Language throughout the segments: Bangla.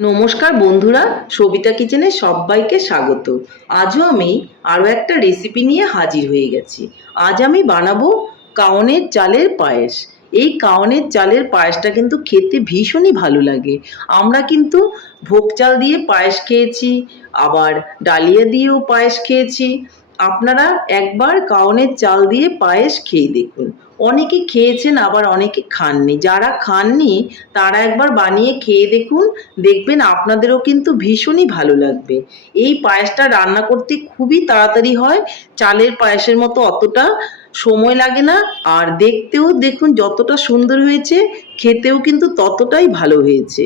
নমস্কার বন্ধুরা, সবিতা কিচেনে সবাইকে স্বাগত। আজও আমি আরও একটা রেসিপি নিয়ে হাজির হয়ে গেছি। আজ আমি বানাবো কাওনের চালের পায়েস। এই কাওনের চালের পায়েসটা কিন্তু খেতে ভীষণই ভালো লাগে। আমরা কিন্তু ভোগ চাল দিয়ে পায়েস খেয়েছি, আবার ডালিয়া দিয়েও পায়েস খেয়েছি। আপনারা একবার কাওনের চাল দিয়ে পায়েস খেয়ে দেখুন। অনেকে খেয়েছেন, আবার অনেকে খাননি। যারা খাননি, তারা একবার বানিয়ে খেয়ে দেখুন, দেখবেন আপনাদেরও কিন্তু ভীষণই ভালো লাগবে। এই পায়েসটা রান্না করতে খুবই তাড়াতাড়ি হয়, চালের পায়েসের মতো অতটা সময় লাগে না, আর দেখতেও দেখুন যতটা সুন্দর হয়েছে, খেতেও কিন্তু ততটাই ভালো হয়েছে।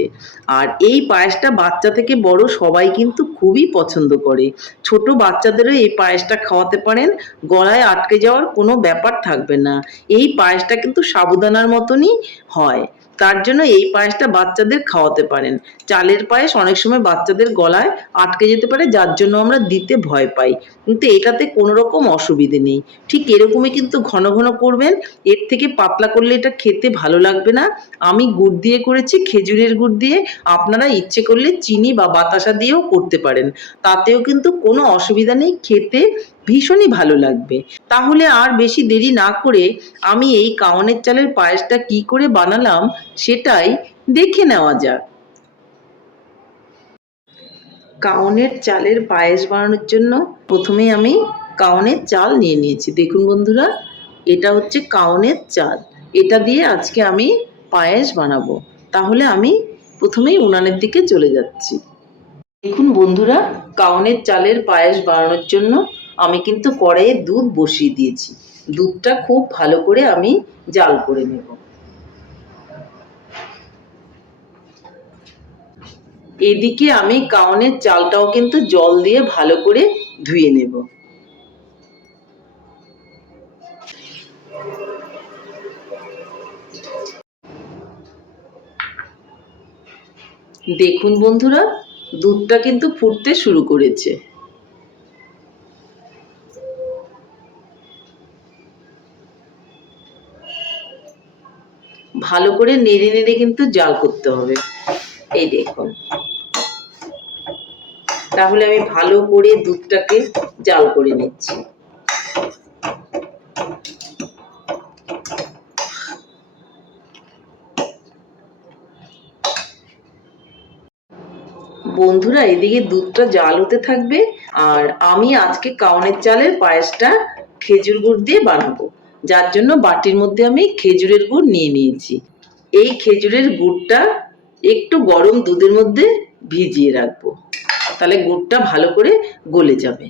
আর এই পায়েসটা বাচ্চা থেকে বড় সবাই কিন্তু খুবই পছন্দ করে। ছোট বাচ্চাদেরও এই পায়েসটা খাওয়াতে পারেন, গলায় আটকে যাওয়ার কোনো ব্যাপার থাকবে না। এই পায়েসটা কিন্তু সাবুদানার মতনই হয়। তার জন্য এই পায়েসটা বাচ্চাদের খাওয়াতে পারেন। চালের পায়েস অনেক সময় বাচ্চাদের গলায় আটকে যেতে পারে, যার জন্য আমরা দিতে ভয় পাই। কিন্তু এটাতে কোনো রকম অসুবিধে নেই। ঠিক এরকমই কিন্তু ঘন ঘন করবেন। এর থেকে পাতলা করলে এটা খেতে ভালো লাগবে না। আমি গুড় দিয়ে করেছি, খেজুরের গুড় দিয়ে। আপনারা ইচ্ছে করলে চিনি বা বাতাসা দিয়েও করতে পারেন। তাতেও কিন্তু কোনো অসুবিধা নেই। খেতে ভীষণই ভালো লাগবে। তাহলে আর বেশি দেরি না করে আমি এই কাওনের চালের পায়েসটা কি করে বানালাম সেটাই দেখে নেওয়া যাক। কাওনের চালের পায়েস বানানোর জন্য প্রথমে আমি কাওনের চাল নিয়ে নিয়েছি। দেখুন বন্ধুরা, এটা হচ্ছে কাওনের চাল। এটা দিয়ে আজকে আমি পায়েস বানাবো। তাহলে আমি প্রথমেই উনানের দিকে চলে যাচ্ছি। দেখুন বন্ধুরা, কাওনের চালের পায়েস বানানোর জন্য আমি কিন্তু কড়াইয়ে দুধ বসিয়ে দিয়েছি। দুধটা খুব ভালো করে আমি জাল করে নেব। এদিকে আমি কাউনের চালটাও কিন্তু জল দিয়ে ভালো করে ধুয়ে নেব। দেখুন বন্ধুরা, দুধটা কিন্তু ফুটতে শুরু করেছে। ভালো করে নেড়ে নেড়ে কিন্তু জাল করতে হবে। এই দেখুন। তাহলে আমি ভালো করে দুধটাকে জাল করে নিচ্ছি। বন্ধুরা, এদিকে দুধটা জাল হতে থাকবে, আর আমি আজকে কাউনের চালের পায়েসটা খেজুর গুড় দিয়ে বানাবো। যার জন্য বাটির মধ্যে আমি খেজুরের গুড় নিয়ে নিয়েছি। এই খেজুরের গুড়টা একটু গরম দুধের মধ্যে ভিজিয়ে রাখব। তাহলে গুড়টা ভালো করে গলে যাবে।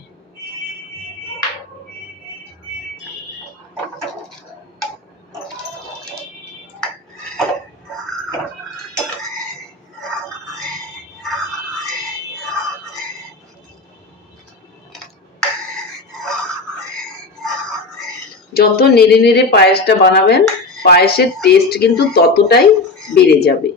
যত নেড়ে নেড়ে পায়েসটা বানাবেন, পায়েসের টেস্ট কিন্তু ততটাই বেড়ে যাবে।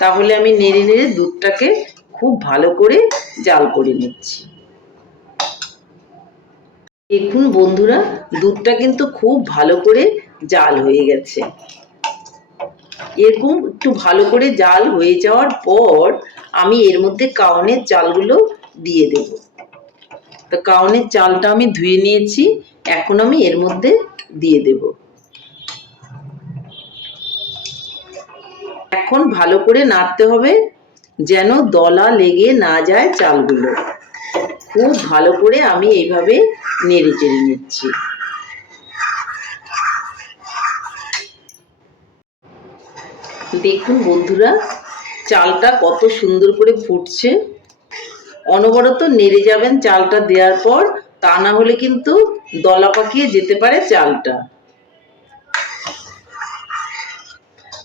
তাহলে আমি নেড়ে নেড়ে দুধটাকে খুব ভালো করে জাল করে নিচ্ছি। দেখুন বন্ধুরা, দুধটা কিন্তু খুব ভালো করে জাল হয়ে গেছে। এরকম একটু ভালো করে জাল হয়ে যাওয়ার পর আমি এর মধ্যে কাউনের চালগুলো দিয়ে দেব। তো কাউনের চালটা আমি ধুয়ে নিয়েছি, এখন আমি এর মধ্যে দিয়ে দেব। এখন ভালো করে নাড়তে হবে যেন দলা লেগে না যায় চালগুলো। খুব ভালো করে আমি এইভাবে নেড়ে চেড়ে নিচ্ছি। দেখুন বন্ধুরা, চালটা কত সুন্দর করে ফুটছে। অনবরত নেড়ে যাবেন চালটা দেওয়ার পর, তা না হলে কিন্তু দলা পাকিয়ে যেতে পারে চালটা।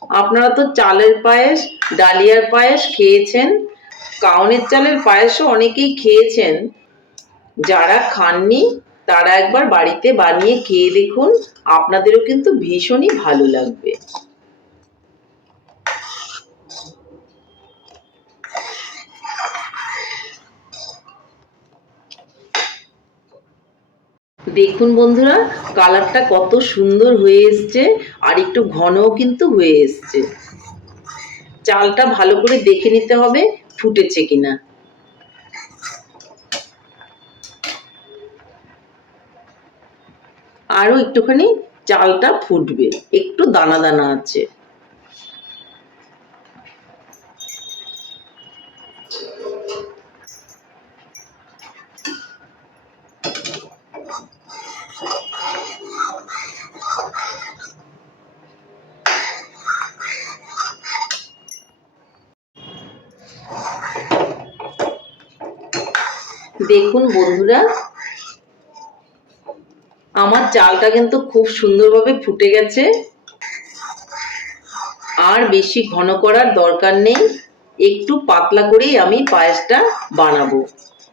আপনারা তো চালের পায়েস, ডালিয়ার পায়েস খেয়েছেন। কাউনের চালের পায়েসও অনেকেই খেয়েছেন। যারা খাননি, তারা একবার বাড়িতে বানিয়ে খেয়ে দেখুন। আপনাদেরও কিন্তু ভীষণই ভালো লাগবে। দেখুন বন্ধুরা, কালারটা কত সুন্দর হয়ে এসছে, আর একটু ঘনও কিন্তু হয়ে এসছে। চালটা ভালো করে দেখে নিতে হবে, ফুটেছে কিনা। আরও একটুখানি চালটা ফুটবে, একটু দানা দানা আছে। দেখুন বন্ধুরা, আমার চালটা কিন্তু খুব সুন্দরভাবে ফুটে গেছে। আর বেশি ঘন করার দরকার নেই, একটু পাতলা করেই আমি পায়েসটা বানাবো।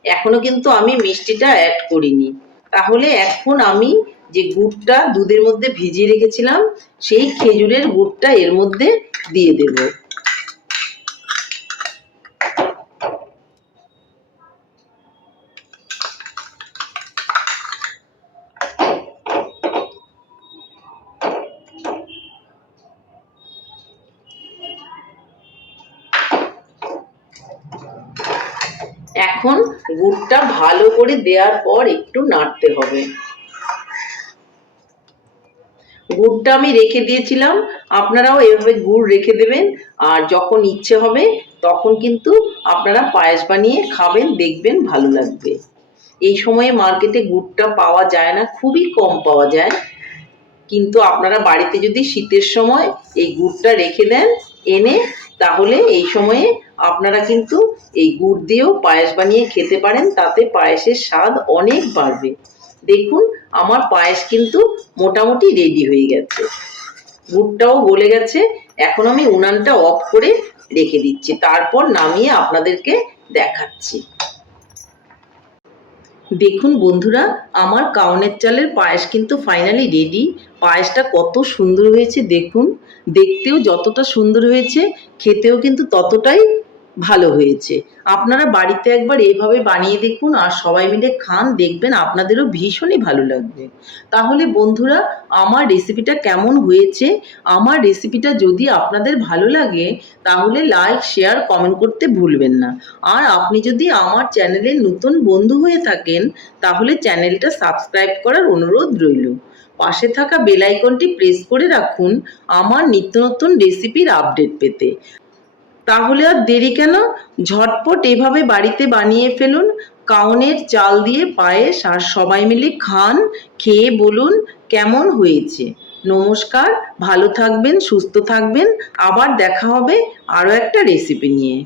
এখনও কিন্তু আমি মিষ্টিটা অ্যাড করিনি। তাহলে এখন আমি যে গুড়টা দুধের মধ্যে ভিজিয়ে রেখেছিলাম, সেই খেজুরের গুড়টা এর মধ্যে দিয়ে দেবো। এখন গুড়টা ভালো করে দেওয়ার পর একটু নাড়তে হবে। গুড়টা আমি রেখে দিয়েছিলাম, আপনারাও এভাবে গুড় রেখে দেবেন, আর যখন ইচ্ছে হবে তখন কিন্তু আপনারা পায়েস বানিয়ে খাবেন, দেখবেন ভালো লাগবে। এই সময়ে মার্কেটে গুড়টা পাওয়া যায় না, খুবই কম পাওয়া যায়। কিন্তু আপনারা বাড়িতে যদি শীতের সময় এই গুড়টা রেখে দেন এনে তাহলে এই সময়ে আপনারা কিন্তু এই গুড় দিয়েও পায়েস বানিয়ে খেতে পারেন, তাতে পায়েসের স্বাদ অনেক বাড়বে। দেখুন, আমার পায়েস কিন্তু মোটামুটি রেডি হয়ে গেছে। গুড়টাও গলে গেছে, এখন আমি উনানটা অফ করে রেখে দিচ্ছি। তারপর নামিয়ে আপনাদেরকে দেখাচ্ছি। দেখুন বন্ধুরা, আমার কাউনের চালের পায়েস কিন্তু ফাইনালি রেডি পায়েসটা কত সুন্দর হয়েছে দেখুন। দেখতেও যতটা সুন্দর হয়েছে, খেতেও কিন্তু ততটাই ভালো হয়েছে। আপনারা বাড়িতে একবার এইভাবে বানিয়ে দেখুন আর সবাই মিলে খান, দেখবেন আপনাদেরও ভীষণই ভালো লাগবে। তাহলে বন্ধুরা, আমার রেসিপিটা কেমন হয়েছে? আমার রেসিপিটা যদি আপনাদের ভালো লাগে, তাহলে লাইক শেয়ার কমেন্ট করতে ভুলবেন না। আর আপনি যদি আমার চ্যানেলের নতুন বন্ধু হয়ে থাকেন, তাহলে চ্যানেলটা সাবস্ক্রাইব করার অনুরোধ রইল। পাশে থাকা বেল আইকনটি প্রেস করে রাখুন আমার নিত্য নতুন রেসিপির আপডেট পেতে। তাহলে আর দেরি কেন? ঝটপট এভাবে বাড়িতে বানিয়ে ফেলুন। কাউনের চাল দিয়ে পায়েস আর সবাই মিলে খান, খেয়ে বলুন কেমন হয়েছে। নমস্কার, ভালো থাকবেন, সুস্থ থাকবেন। আবার দেখা হবে আরও একটা রেসিপি নিয়ে।